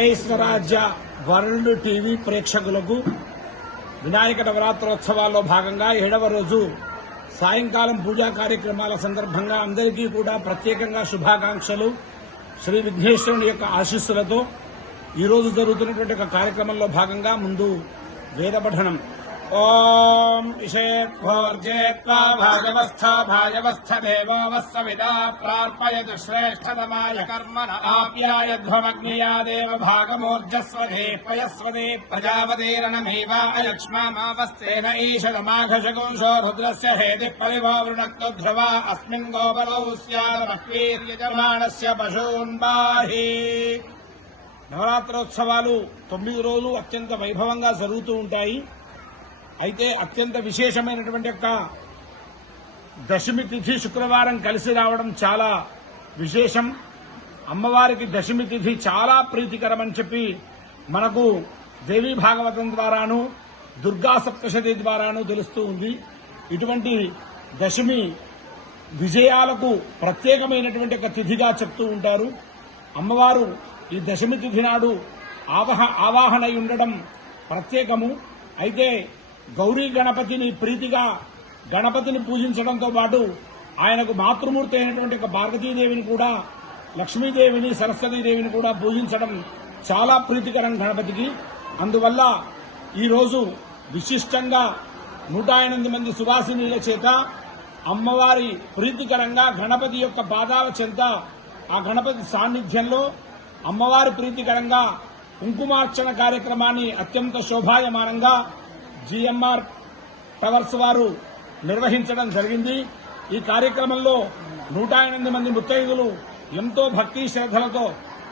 స్వరాజ్య world TV ప్రేక్షకులకు వినాయక నవరాత్రోత్సవాల్లో భాగంగా 7వ రోజు సాయంకాలం పూజా కార్యక్రమాల సందర్భంగా అందరికీ కూడా ప్రత్యేకంగా శుభాకాంక్షలు. శ్రీ విఘ్నేశ్వరుని యొక్క ఆశీస్సులతో ఈ రోజు జరుగుతున్నటువంటి ఒక కార్యక్రమంలో భాగంగా ముందు వేద పఠనం. ఓం ఇషేత్వోర్జేత్వా భాగवस्थ దేవో వస్సవిదా ప్రార్పయతు శ్రేష్ఠతమాయ కర్మణ ఆప్యాయధ్వమగ్నియా దేవ భాగమోర్జస్వదే పయస్వదే ప్రజాపతిరణమేవాయక్ష్మామావస్తేన ఈషదమాఘశగుంసో రుద్రస్య హేతి పరివావృణక్తో ధ్రువా అస్మిన్ గోపలౌ స్యాదమక్వీర్యజమానస్య పశూన్బాహి. నవరాత్రోత్సవాలు 9 రోజులు అత్యంత వైభవంగా జరుగుతూ ఉంటాయి. అయితే అత్యంత విశేషమైనటువంటి యొక్క దశమి తిథి శుక్రవారం కలిసి రావడం చాలా విశేషం. అమ్మవారికి దశమి తిథి చాలా ప్రీతికరమని చెప్పి మనకు దేవీ భాగవతం ద్వారాను దుర్గా సప్తశతి ద్వారాను తెలుస్తూ ఉంది. ఇటువంటి దశమి విజయాలకు ప్రత్యేకమైనటువంటి ఒక తిథిగా చెప్తూ ఉంటారు. అమ్మవారు ఈ దశమి తిథి నాడు ఆవాహనై ఉండడం ప్రత్యేకము. అయితే గౌరీ గణపతిని ప్రీతిగా గణపతిని పూజించడంతో పాటు ఆయనకు మాతృమూర్తి అయినటువంటి ఒక పార్వతీదేవిని కూడా, లక్ష్మీదేవిని, సరస్వతీదేవిని కూడా పూజించడం చాలా ప్రీతికరం గణపతికి. అందువల్ల ఈరోజు విశిష్టంగా 108 మంది సువాసినీల చేత అమ్మవారి ప్రీతికరంగా గణపతి యొక్క పాదాల చెంత ఆ గణపతి సాన్నిధ్యంలో అమ్మవారి ప్రీతికరంగా కుంకుమార్చన కార్యక్రమాన్ని అత్యంత శోభాయమానంగా జిఎంఆర్ టవర్స్ వారు నిర్వహించడం జరిగింది. ఈ కార్యక్రమంలో 108 మంది ముత్తైదులు ఎంతో భక్తి శ్రద్ధలతో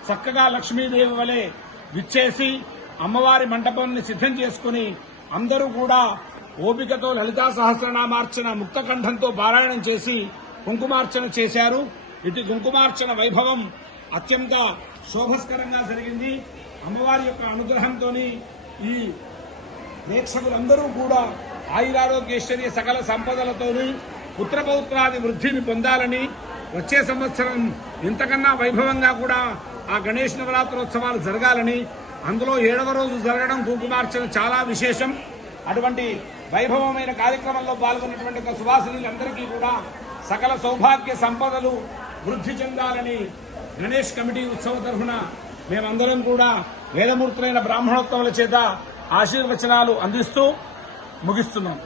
చక్కగా లక్ష్మీదేవి వలె విచ్చేసి అమ్మవారి మంటపాన్ని సిద్ధం చేసుకుని అందరూ కూడా ఓపికతో లలితా సహస్రనామార్చన ముక్తకంఠంతో పారాయణం చేసి కుంకుమార్చన చేశారు. ఇటు కుంకుమార్చన వైభవం అత్యంత శోభస్కరంగా జరిగింది. అమ్మవారి యొక్క అనుగ్రహంతో ఈ ప్రేక్షకులందరూ కూడా ఆయురారోగ్యేశ్వర్య సకల సంపదలతోని పుత్రపౌత్రాది వృద్ధిని పొందాలని, వచ్చే సంవత్సరం ఇంతకన్నా వైభవంగా కూడా ఆ గణేష్ నవరాత్రోత్సవాలు జరగాలని, అందులో 7వ రోజు జరగడం కుంకుమార్చన చాలా విశేషం. అటువంటి వైభవమైన కార్యక్రమంలో పాల్గొన్నటువంటి ఒక సువాసినులందరికీ కూడా సకల సౌభాగ్య సంపదలు వృద్ధి చెందాలని గణేష్ కమిటీ ఉత్సవ తరఫున మేమందరం కూడా వేదమూర్తులైన బ్రాహ్మణోత్తముల చేత ఆశీర్వచనాలు అందిస్తూ ముగిస్తున్నాం.